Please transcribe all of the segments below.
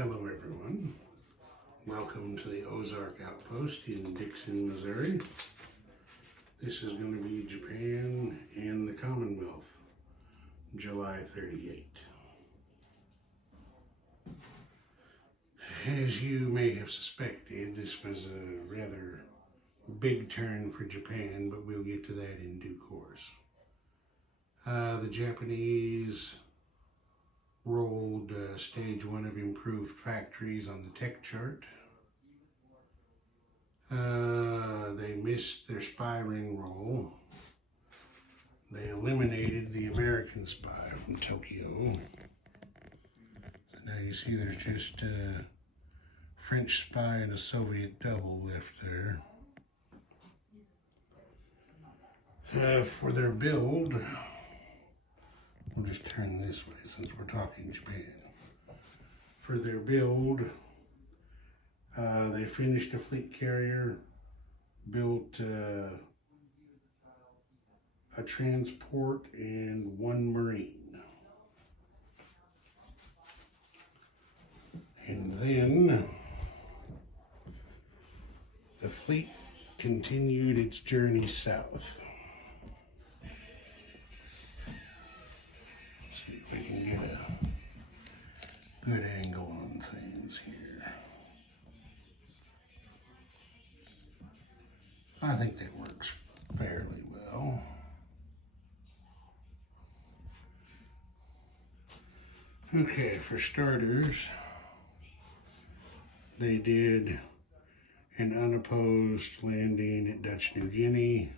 Hello everyone, welcome to the Ozark Outpost in Dixon, Missouri. This is going to be Japan and the Commonwealth, July 38. As you may have suspected, this was a rather big turn for Japan, but we'll get to that in due course. The Japanese rolled stage 1 of improved factories on the tech chart. They missed their spy ring roll. They eliminated the American spy from Tokyo. So now you see there's just a French spy and a Soviet double left there. For their build, we'll just turn this way since we're talking Japan. For their build, they finished a fleet carrier, built a transport, and 1 Marine. And then the fleet continued its journey south. We can get a good angle on things here. I think that works fairly well. Okay, for starters, they did an unopposed landing at Dutch New Guinea,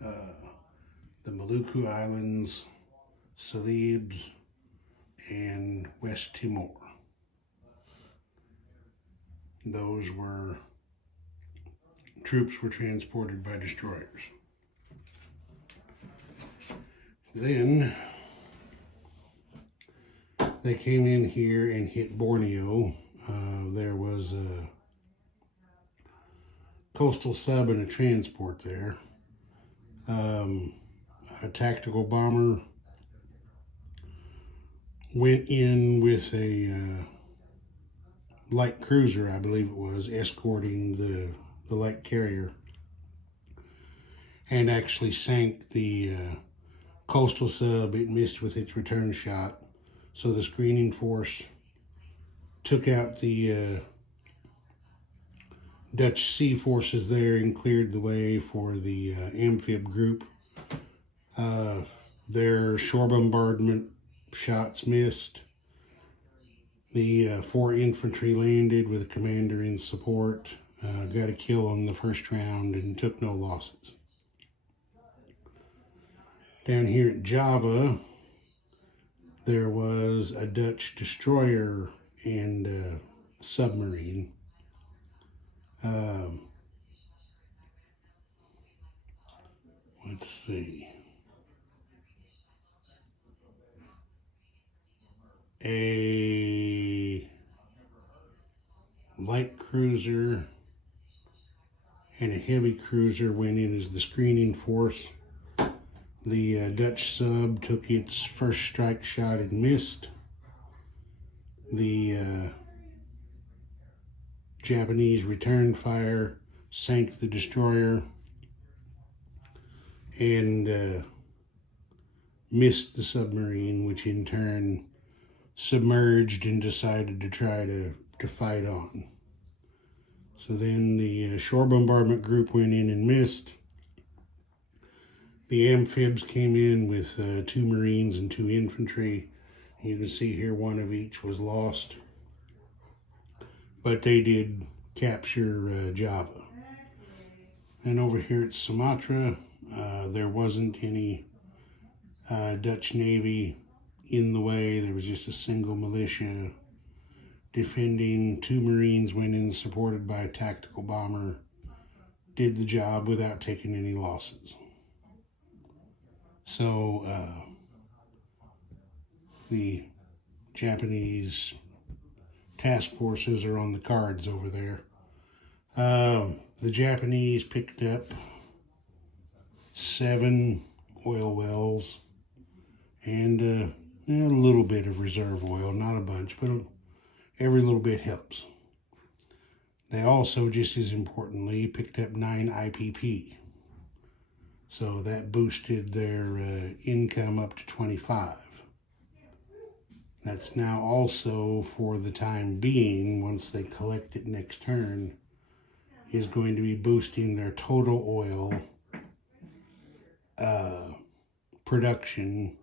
the Maluku Islands, Celebes, and West Timor. Those were troops were transported by destroyers. Then they came in here and hit Borneo. There was a coastal sub and a transport there. A tactical bomber went in with a light cruiser, I believe it was, escorting the light carrier, and actually sank the coastal sub. It missed with its return shot, so the screening force took out the Dutch sea forces there and cleared the way for the amphib group. Their shore bombardment shots missed. The 4 infantry landed with a commander in support, got a kill on the first round and took no losses. Down here at Java, there was a Dutch destroyer and a submarine. Let's see. A light cruiser and a heavy cruiser went in as the screening force. The Dutch sub took its first strike shot and missed. The Japanese returned fire, sank the destroyer, and missed the submarine, which in turn submerged and decided to try to fight on. So then the shore bombardment group went in and missed. The amphibs came in with 2 Marines and 2 infantry. You can see here 1 of each was lost, but they did capture Java. And over here at Sumatra, there wasn't any Dutch Navy in the way. There was just a single militia defending. 2 Marines went in supported by a tactical bomber, did the job without taking any losses. So the Japanese task forces are on the cards over there. The Japanese picked up 7 oil wells and a little bit of reserve oil, not a bunch, but every little bit helps. They also, just as importantly, picked up 9 IPP. So that boosted their income up to 25. That's now also, for the time being, once they collect it next turn, is going to be boosting their total oil production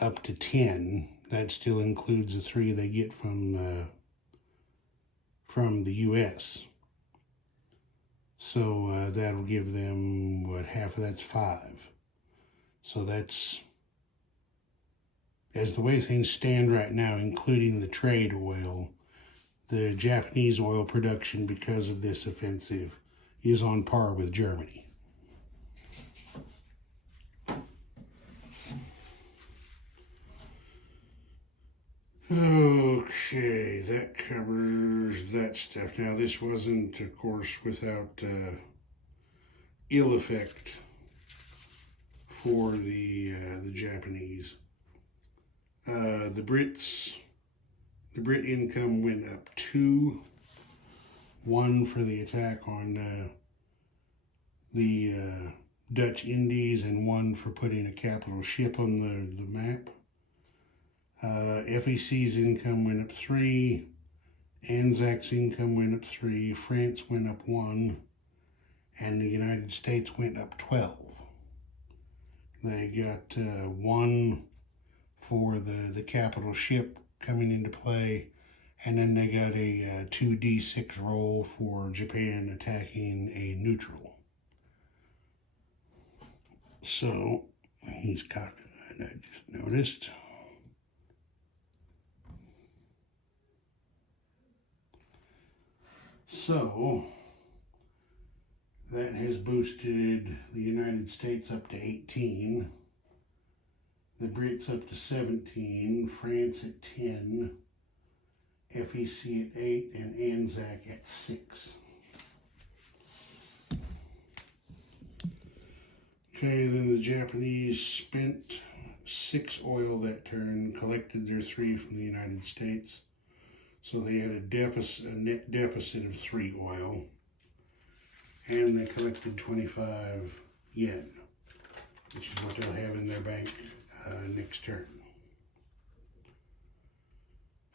up to 10. That still includes the 3 they get from the U.S. So that'll give them, what, half of that's 5. So that's, as the way things stand right now, including the trade oil, the Japanese oil production, because of this offensive, is on par with Germany. Okay, that covers that stuff. Now, this wasn't, of course, without ill effect for the Japanese. The Brit income went up 2, 1 for the attack on the Dutch Indies, and 1 for putting a capital ship on the map. FEC's income went up 3, Anzac's income went up 3, France went up 1, and the United States went up 12. They got 1 for the capital ship coming into play, and then they got a 2d6 roll for Japan attacking a neutral. So he's cocked, and I just noticed. So that has boosted the United States up to 18, the Brits up to 17, France at 10, FEC at 8, and Anzac at 6. Okay, then the Japanese spent 6 oil that turn, collected their 3 from the United States. So they had a net deficit of 3 oil, and they collected 25 yen, which is what they'll have in their bank next turn.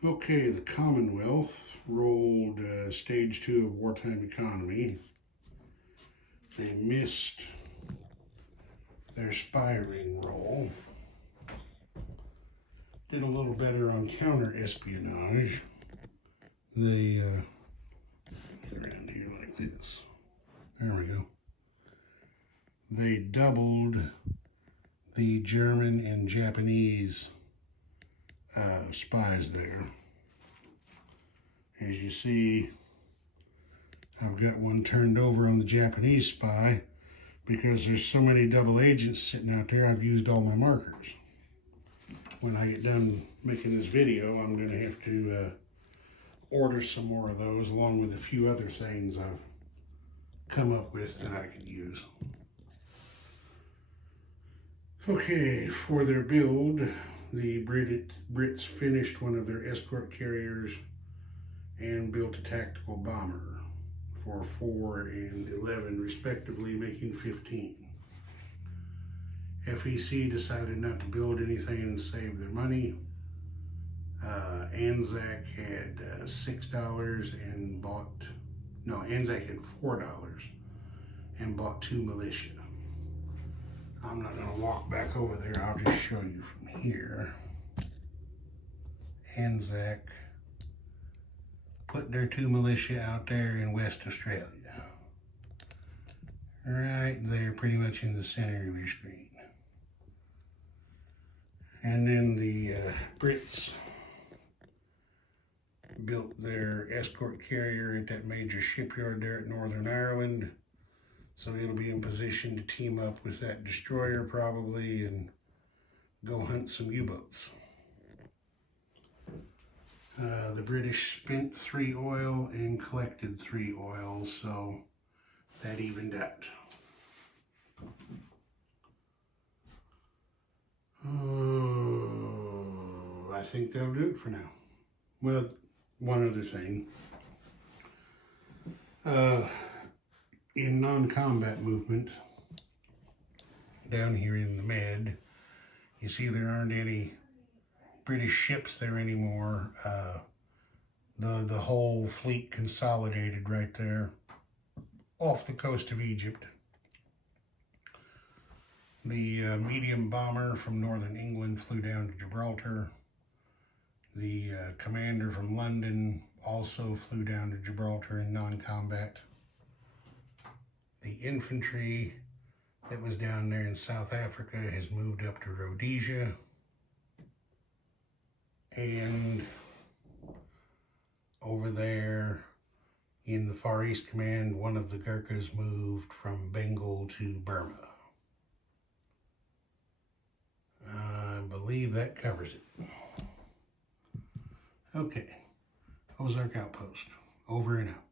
Okay, the Commonwealth rolled stage 2 of wartime economy. They missed their spy ring roll. Did a little better on counter espionage. They get around here like this. There we go. They doubled the German and Japanese spies there. As you see, I've got one turned over on the Japanese spy because there's so many double agents sitting out there. I've used all my markers. When I get done making this video, I'm going to have to order some more of those, along with a few other things I've come up with that I could use. Okay, for their build, the Brits finished one of their escort carriers and built a tactical bomber for 4 and 11 respectively, making 15. FEC decided not to build anything and save their money. Anzac had $6 and Anzac had $4 and bought 2 militia. I'm not going to walk back over there, I'll just show you from here. Anzac put their 2 militia out there in West Australia. Right there, pretty much in the center of your screen. And then the Brits built their escort carrier at that major shipyard there at Northern Ireland. So it'll be in position to team up with that destroyer probably and go hunt some U-boats. The British spent 3 oil and collected 3 oil, so that evened out. I think that'll do it for now. Well, one other thing. In non-combat movement, down here in the Med, you see there aren't any British ships there anymore. The whole fleet consolidated right there off the coast of Egypt. The medium bomber from northern England flew down to Gibraltar. The commander from London also flew down to Gibraltar in non-combat. The infantry that was down there in South Africa has moved up to Rhodesia. And over there in the Far East Command, one of the Gurkhas moved from Bengal to Burma. I believe that covers it. Okay, Ozark Outpost, over and out.